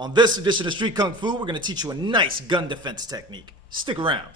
On this edition of Street Kung Fu, we're going to teach you a nice gun defense technique. Stick around.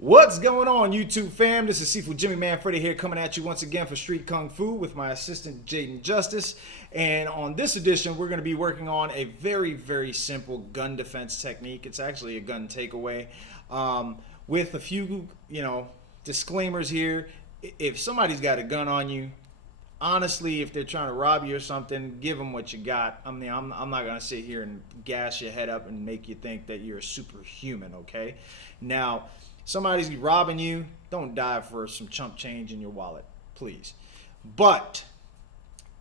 What's going on, YouTube fam? This is Sifu Jimmy Manfredy here, coming at you once again for Street Kung Fu with my assistant Jeet Justice. And on this edition, we're going to be working on a very simple gun defense technique. It's actually a gun takeaway with a few, disclaimers here. If somebody's got a gun on you, honestly, if they're trying to rob you or something, give them what you got. I mean, I'm not going to sit here and gas your head up and make you think that you're a superhuman, okay? Now, somebody's robbing you, don't dive for some chump change in your wallet, please. But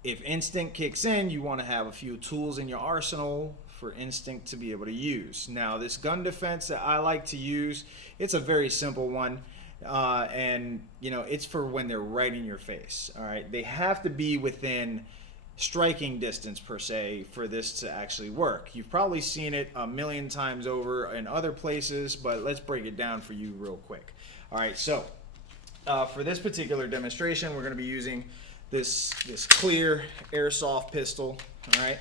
if instinct kicks in, you want to have a few tools in your arsenal for instinct to be able to use. Now, this gun defense that I like to use, it's a very simple one. And it's for when they're right in your face. All right, they have to be within striking distance per se for this to actually work. You've probably seen it a million times over in other places, but let's break it down for you real quick. All right, so for this particular demonstration, we're going to be using this clear airsoft pistol. All right,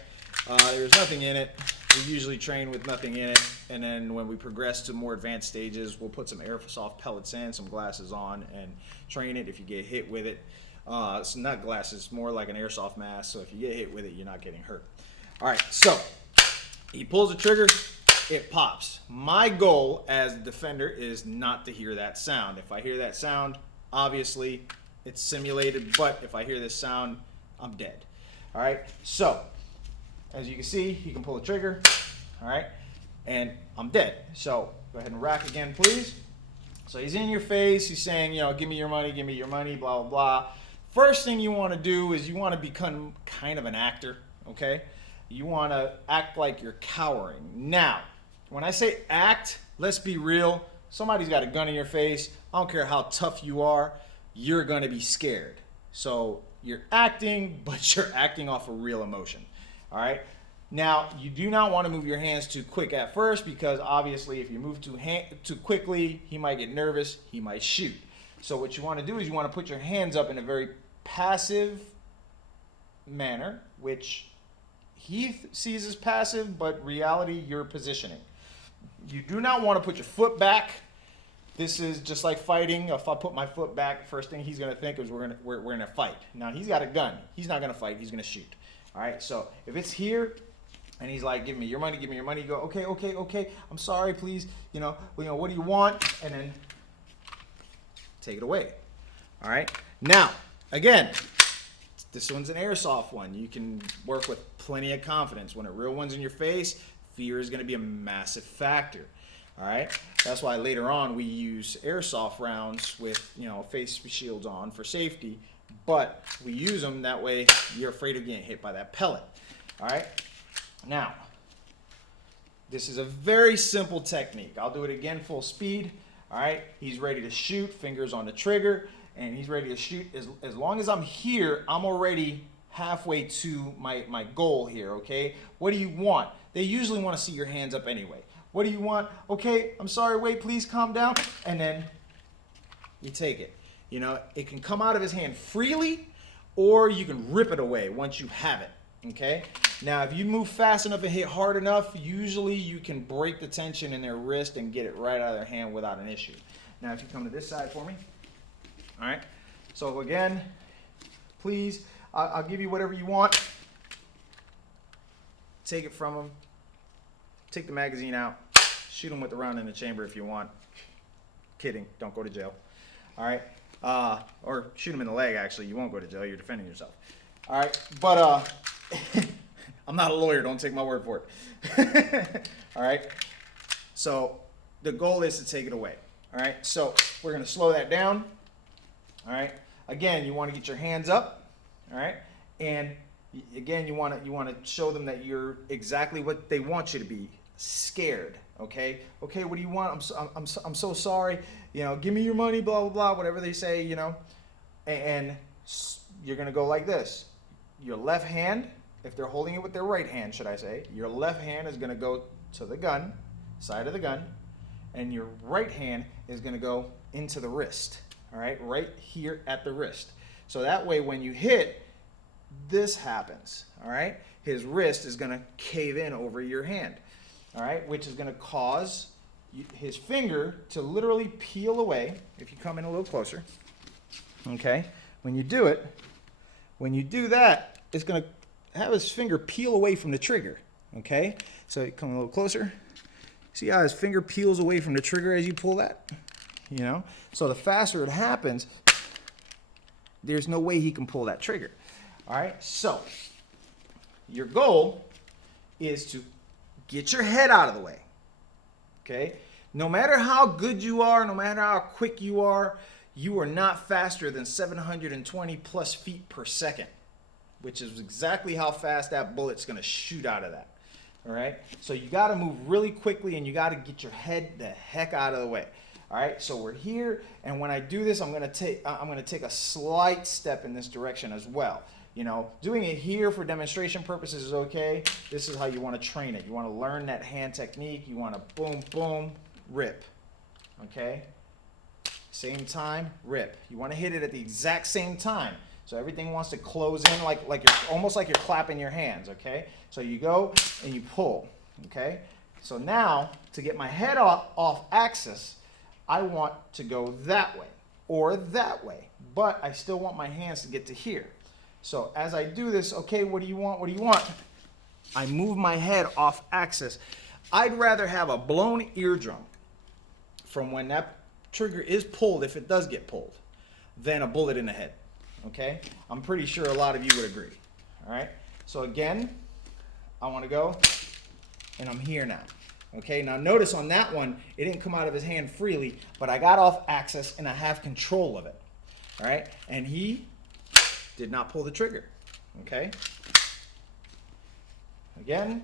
there's nothing in it. We usually train with nothing in it, and then when we progress to more advanced stages, we'll put some airsoft pellets in, some glasses on, and train it. If you get hit with it, it's not glasses, more like an airsoft mask, so if you get hit with it, you're not getting hurt. All right, so he pulls the trigger, it pops. My goal as a defender is not to hear that sound. If I hear that sound, obviously it's simulated, but if I hear this sound, I'm dead. All right, so as you can see, he can pull the trigger, all right, and I'm dead. So go ahead and rack again, please. So he's in your face, he's saying, give me your money, blah, blah, blah. First thing you want to do is you want to become kind of an actor, okay? You want to act like you're cowering. Now, when I say act, let's be real. Somebody's got a gun in your face. I don't care how tough you are, you're going to be scared. So you're acting, but you're acting off of real emotion, all right? Now, you do not want to move your hands too quick at first because obviously if you move too quickly, he might get nervous, he might shoot. So what you want to do is you want to put your hands up in a very passive manner, which he sees as passive, but reality, you're positioning. You do not want to put your foot back. This is just like fighting. If I put my foot back, first thing he's going to think is we're going to fight. Now, he's got a gun. He's not going to fight. He's going to shoot. All right, so if it's here and he's like, give me your money, you go, okay, I'm sorry, please, what do you want? And then take it away. All right, now, again, this one's an airsoft one. You can work with plenty of confidence. When a real one's in your face, fear is going to be a massive factor. All right, that's why later on we use airsoft rounds with face shields on for safety, but we use them that way you're afraid of getting hit by that pellet. All right, now this is a very simple technique. I'll do it again full speed. All right, he's ready to shoot, fingers on the trigger, and he's ready to shoot. As long as I'm here, I'm already halfway to my goal here, okay? What do you want? They usually want to see your hands up anyway. What do you want? Okay, I'm sorry, wait, please calm down. And then you take it. It can come out of his hand freely, or you can rip it away once you have it, okay? Now, if you move fast enough and hit hard enough, usually you can break the tension in their wrist and get it right out of their hand without an issue. Now, if you come to this side for me, all right? So again, please, I'll give you whatever you want. Take it from him. Take the magazine out. Shoot him with the round in the chamber if you want. Kidding, don't go to jail. All right? Or shoot him in the leg, actually. You won't go to jail, you're defending yourself. All right, but I'm not a lawyer, don't take my word for it. All right, so the goal is to take it away. All right, so we're going to slow that down. All right, again, you want to get your hands up. All right, and again, you want to show them that you're exactly what they want you to be, scared. Okay, what do you want? I'm so sorry. Give me your money, blah blah blah, whatever they say. And you're going to go like this. Your left hand if they're holding it with their right hand, should I say, your left hand is going to go to the gun, side of the gun, and your right hand is going to go into the wrist, all right, right here at the wrist. So that way when you hit, this happens, all right? His wrist is going to cave in over your hand, all right, which is going to cause his finger to literally peel away. If you come in a little closer, okay, when you do it, when you do that, it's going to have his finger peel away from the trigger, okay? So you come a little closer. See how his finger peels away from the trigger as you pull that? You know? So the faster it happens, there's no way he can pull that trigger. All right? So your goal is to get your head out of the way, okay? No matter how good you are, no matter how quick you are not faster than 720 plus feet per second, which is exactly how fast that bullet's going to shoot out of that. All right, so you got to move really quickly and you got to get your head the heck out of the way. All right, so we're here, and when I do this, I'm going to take a slight step in this direction as well. You know, doing it here for demonstration purposes is okay. This is how you want to train it. You want to learn that hand technique. You want to boom, boom, rip. Okay, same time, rip. You want to hit it at the exact same time. So everything wants to close in like you're almost like you're clapping your hands, okay? So you go and you pull, okay? So now to get my head off axis, I want to go that way or that way, but I still want my hands to get to here. So as I do this, okay, what do you want? What do you want? I move my head off axis. I'd rather have a blown eardrum from when that trigger is pulled, if it does get pulled, than a bullet in the head. Okay, I'm pretty sure a lot of you would agree. All right, so again, I want to go, and I'm here now. Okay, now notice on that one, it didn't come out of his hand freely, but I got off axis and I have control of it. All right, and he did not pull the trigger. Okay, again,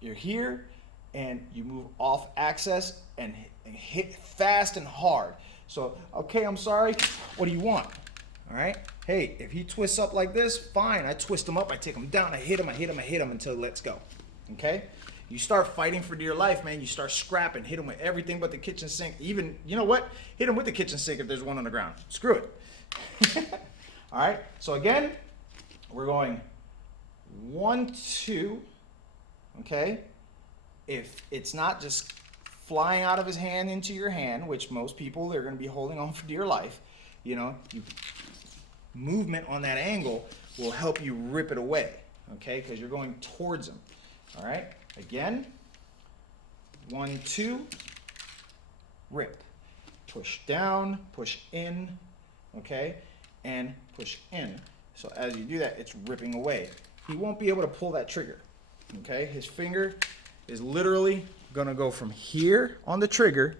you're here, and you move off axis and hit fast and hard. So, okay, I'm sorry, what do you want? All right. Hey, if he twists up like this, fine. I twist him up. I take him down. I hit him. I hit him. I hit him until he lets go. Okay. You start fighting for dear life, man. You start scrapping. Hit him with everything but the kitchen sink. Even, you know what? Hit him with the kitchen sink if there's one on the ground. Screw it. All right. So again, we're going 1, 2. Okay. If it's not just flying out of his hand into your hand, which most people, they're going to be holding on for dear life, you know, movement on that angle will help you rip it away, okay, because you're going towards him. All right, again, 1, 2, rip, push down, push in, okay, and push in. So as you do that, it's ripping away. He won't be able to pull that trigger, okay? His finger is literally gonna go from here on the trigger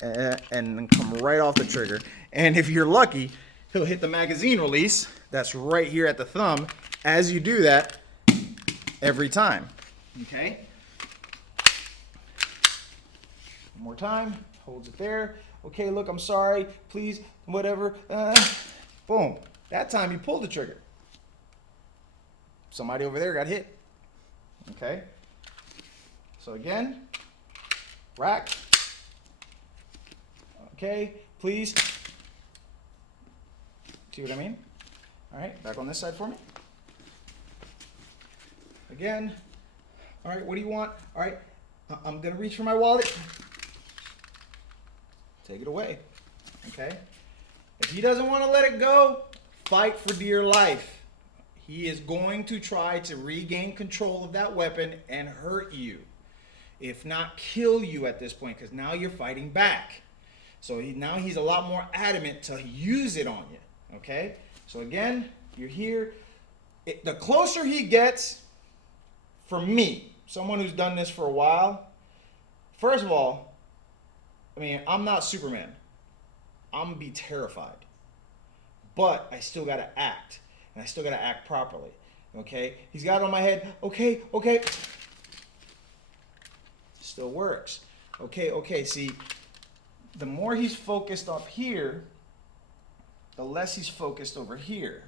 and then come right off the trigger. And if you're lucky, he'll hit the magazine release that's right here at the thumb as you do that every time. Okay? One more time. Holds it there. Okay, look, I'm sorry. Please, whatever. Boom. That time he pulled the trigger. Somebody over there got hit. Okay? So again, rack. Okay, please. See what I mean? All right, back on this side for me. Again. All right, what do you want? All right, I'm gonna reach for my wallet. Take it away, okay? If he doesn't want to let it go, fight for dear life. He is going to try to regain control of that weapon and hurt you. If not, kill you at this point, because now you're fighting back. So now he's a lot more adamant to use it on you, okay? So again, you're here. The closer he gets, for me, someone who's done this for a while, first of all, I mean, I'm not Superman. I'm going to be terrified. But I still got to act, and I still got to act properly, okay? He's got it on my head. Okay, okay. Still works. Okay, okay, see, the more he's focused up here, the less he's focused over here.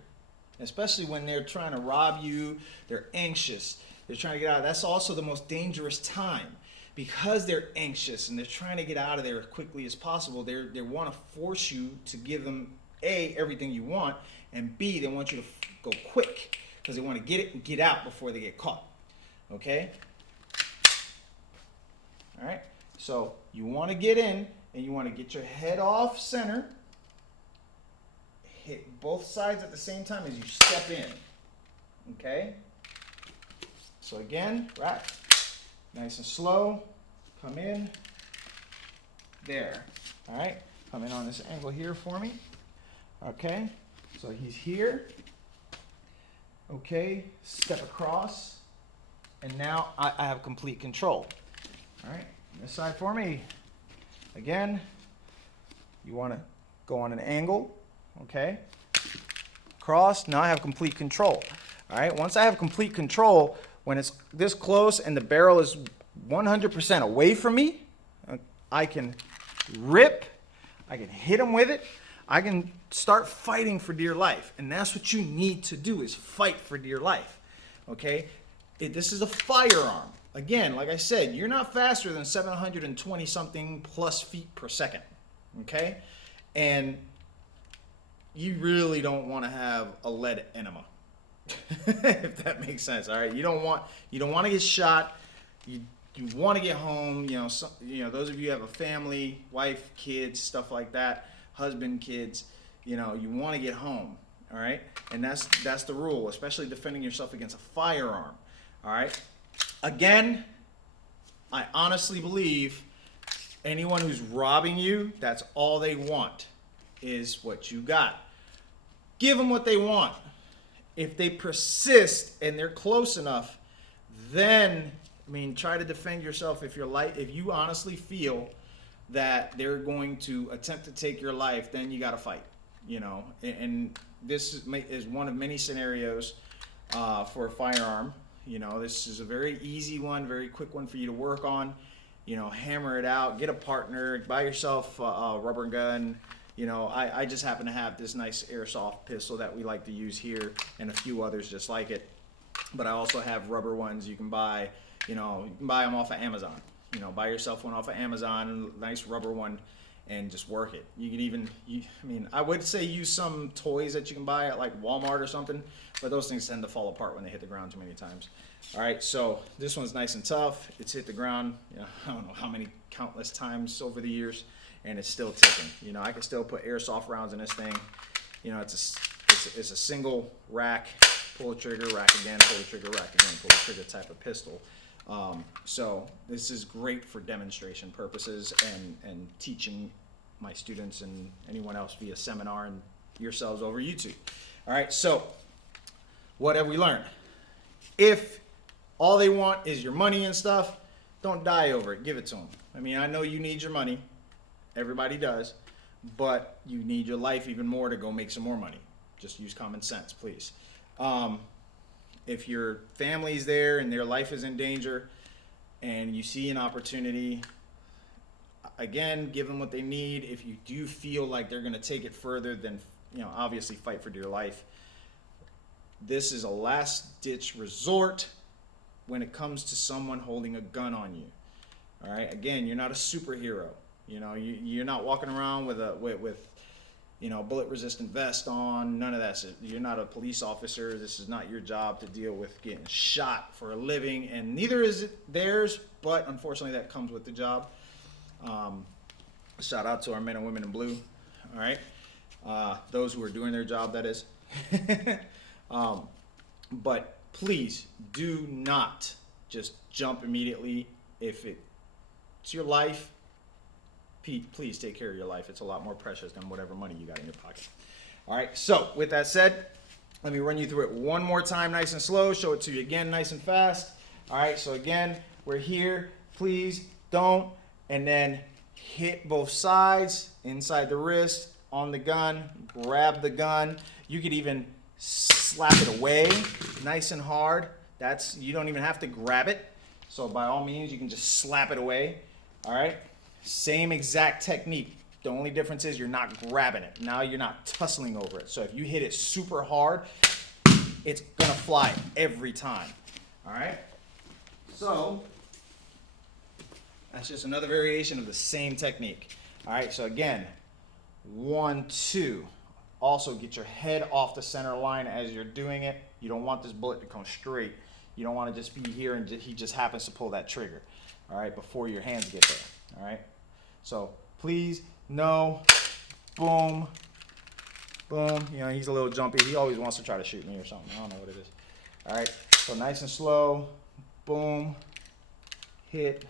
especially when they're trying to rob you, they're anxious, they're trying to get out. That's also the most dangerous time because they're anxious and they're trying to get out of there as quickly as possible. They want to force you to give them A, everything you want, and B, they want you to go quick because they want to get it and get out before they get caught. Okay? All right? So you want to get in and you want to get your head off center, hit both sides at the same time as you step in. Okay? So again, rack, nice and slow, come in, there. All right? Come in on this angle here for me. Okay? So he's here. Okay, step across, and now I have complete control. All right, this side for me. Again, you want to go on an angle, okay? Cross, now I have complete control. All right, once I have complete control, when it's this close and the barrel is 100% away from me, I can rip, I can hit him with it, I can start fighting for dear life. And that's what you need to do, is fight for dear life. Okay? This is a firearm. Again, like I said, you're not faster than 720 something plus feet per second. Okay? And you really don't want to have a lead enema. If that makes sense. All right? You don't want to get shot. You want to get home. Those of you who have a family, wife, kids, stuff like that, husband, kids, you want to get home, all right? And that's the rule, especially defending yourself against a firearm, all right? Again, I honestly believe anyone who's robbing you, that's all they want is what you got. Give them what they want. If they persist and they're close enough, then, try to defend yourself. If you honestly feel that they're going to attempt to take your life, then you got to fight, and this is one of many scenarios for a firearm. This is a very easy one, very quick one for you to work on. Hammer it out, get a partner, buy yourself a rubber gun. I just happen to have this nice airsoft pistol that we like to use here and a few others just like it, but I also have rubber ones you can buy. You can buy them off of Amazon. Buy yourself one off of Amazon, a nice rubber one, and just work it. You can even, I would say use some toys that you can buy at like Walmart or something, but those things tend to fall apart when they hit the ground too many times. All right, so this one's nice and tough. It's hit the ground, I don't know how many countless times over the years, and it's still ticking. I can still put airsoft rounds in this thing. It's a single rack, pull the trigger, rack again, pull the trigger, rack again, pull the trigger type of pistol. So this is great for demonstration purposes and teaching my students and anyone else via seminar and yourselves over YouTube. All right, so what have we learned? If all they want is your money and stuff, don't die over it. Give it to them. I know you need your money. Everybody does. But you need your life even more to go make some more money. Just use common sense, please. If your family's there and their life is in danger and you see an opportunity, again, give them what they need. If you do feel like they're going to take it further, then obviously fight for dear life. This is a last-ditch resort when it comes to someone holding a gun on you. All right? Again, you're not a superhero. You're not walking around with bullet-resistant vest on, none of that. You're not a police officer. This is not your job to deal with getting shot for a living, and neither is it theirs, but unfortunately that comes with the job. Shout out to our men and women in blue, all right? Those who are doing their job, that is. But please do not just jump immediately. If it's your life, please take care of your life. It's a lot more precious than whatever money you got in your pocket. All right, so with that said, let me run you through it one more time nice and slow, show it to you again nice and fast. All right, so again, we're here. Please don't, and then hit both sides, inside the wrist, on the gun, grab the gun. You could even slap it away nice and hard. You don't even have to grab it. So by all means, you can just slap it away. All right. Same exact technique. The only difference is you're not grabbing it. Now you're not tussling over it. So if you hit it super hard, it's gonna fly every time. All right? So that's just another variation of the same technique. All right, so again, 1, 2. Also get your head off the center line as you're doing it. You don't want this bullet to come straight. You don't want to just be here and he just happens to pull that trigger, all right, before your hands get there, all right? So please, no, boom, boom. You know, he's a little jumpy. He always wants to try to shoot me or something. I don't know what it is. All right, so nice and slow, boom, hit,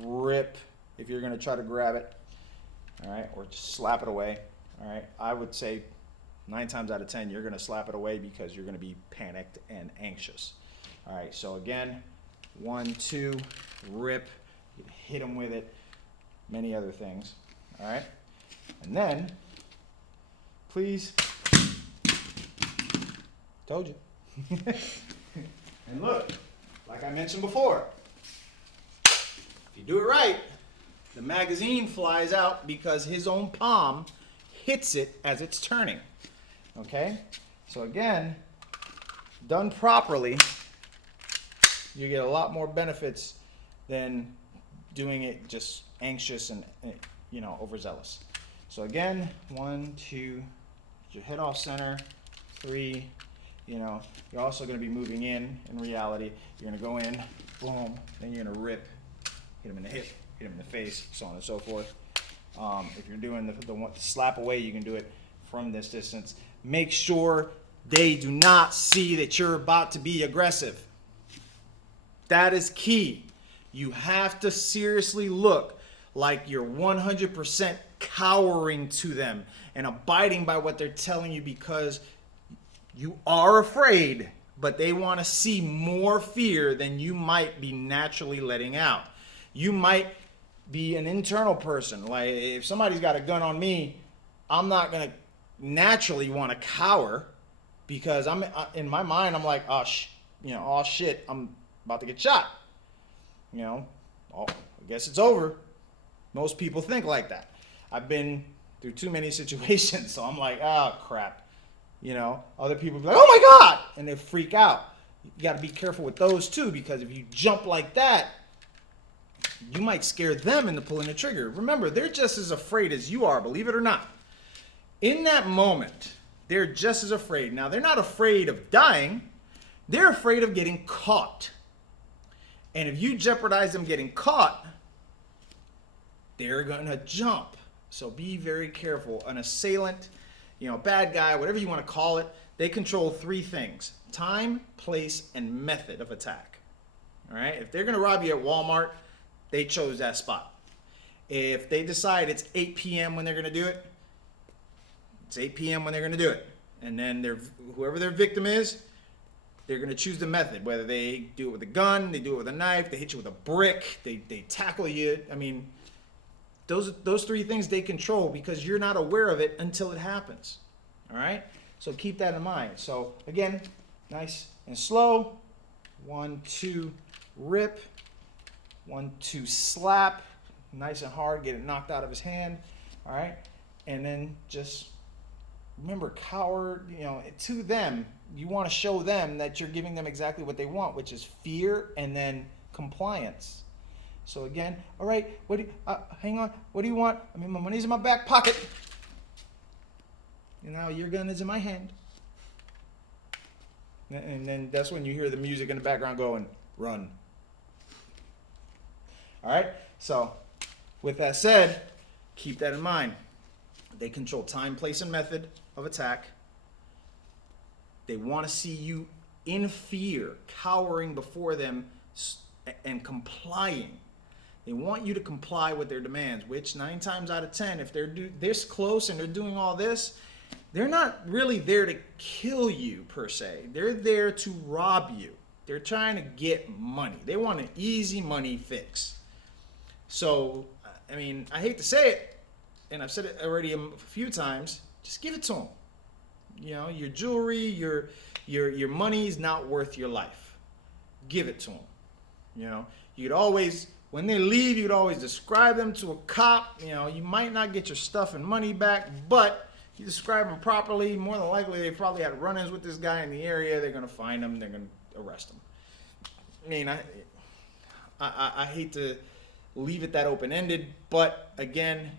rip if you're going to try to grab it, all right, or just slap it away, all right? I would say 9 times out of 10, you're going to slap it away because you're going to be panicked and anxious. All right, so again, 1, 2, rip, you hit him with it, many other things, all right? And then, please, told you. And look, like I mentioned before, if you do it right, the magazine flies out because his own palm hits it as it's turning, okay? So again, done properly, you get a lot more benefits than doing it just anxious and, you know, overzealous. So again, 1, 2, get your head off center, 3, you know, you're also going to be moving in reality. You're going to go in, boom, then you're going to rip, hit him in the hip, hit him in the face, so on and so forth. If you're doing the slap away, you can do it from this distance. Make sure they do not see that you're about to be aggressive. That is key. You have to seriously look like you're 100% cowering to them and abiding by what they're telling you because you are afraid, but they want to see more fear than you might be naturally letting out. You might be an internal person. Like if somebody's got a gun on me, I'm not going to naturally want to cower because I'm in my mind, I'm like, oh shit, I'm about to get shot. You know, I guess it's over. Most people think like that. I've been through too many situations, so I'm like, oh crap. You know, other people be like, oh my God, and they freak out. You got to be careful with those too, because if you jump like that, you might scare them into pulling the trigger. Remember, they're just as afraid as you are, believe it or not. In that moment, they're just as afraid. Now, they're not afraid of dying. They're afraid of getting caught. And if you jeopardize them getting caught, they're going to jump. So be very careful. An assailant, you know, bad guy, whatever you want to call it, they control 3 things: time, place, and method of attack. All right? If they're going to rob you at Walmart, they chose that spot. If they decide it's 8 p.m. when they're going to do it, it's 8 p.m. when they're going to do it. And then whoever their victim is, they're going to choose the method, whether they do it with a gun, they do it with a knife, they hit you with a brick, they tackle you. I mean, those 3 things they control because you're not aware of it until it happens. All right? So keep that in mind. So again, nice and slow. 1, 2, rip. 1, 2, slap. Nice and hard, get it knocked out of his hand. All right? And then just remember, cower, you know, to them, you want to show them that you're giving them exactly what they want, which is fear and then compliance. So again, all right, hang on, what do you want? I mean, my money's in my back pocket. And now your gun is in my hand. And then that's when you hear the music in the background going, run. All right, so with that said, keep that in mind. They control time, place, and method of attack. They want to see you in fear, cowering before them and complying. They want you to comply with their demands, which 9 times out of 10, if they're this close and they're doing all this, they're not really there to kill you per se. They're there to rob you. They're trying to get money. They want an easy money fix. So, I mean, I hate to say it, and I've said it already a few times, just give it to them. You know, your jewelry, your money is not worth your life. Give it to them. You know, you'd always, when they leave, you'd always describe them to a cop. You know, you might not get your stuff and money back, but you describe them properly, more than likely they probably had run-ins with this guy in the area. They're gonna find him. They're gonna arrest him. I mean, I hate to leave it that open-ended, but again,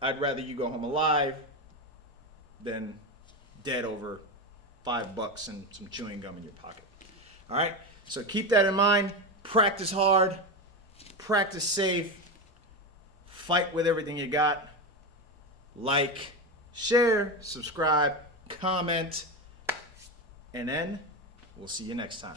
I'd rather you go home alive than dead over $5 and some chewing gum in your pocket. All right, so keep that in mind. Practice hard, practice safe, fight with everything you got. Like, share, subscribe, comment, and then we'll see you next time.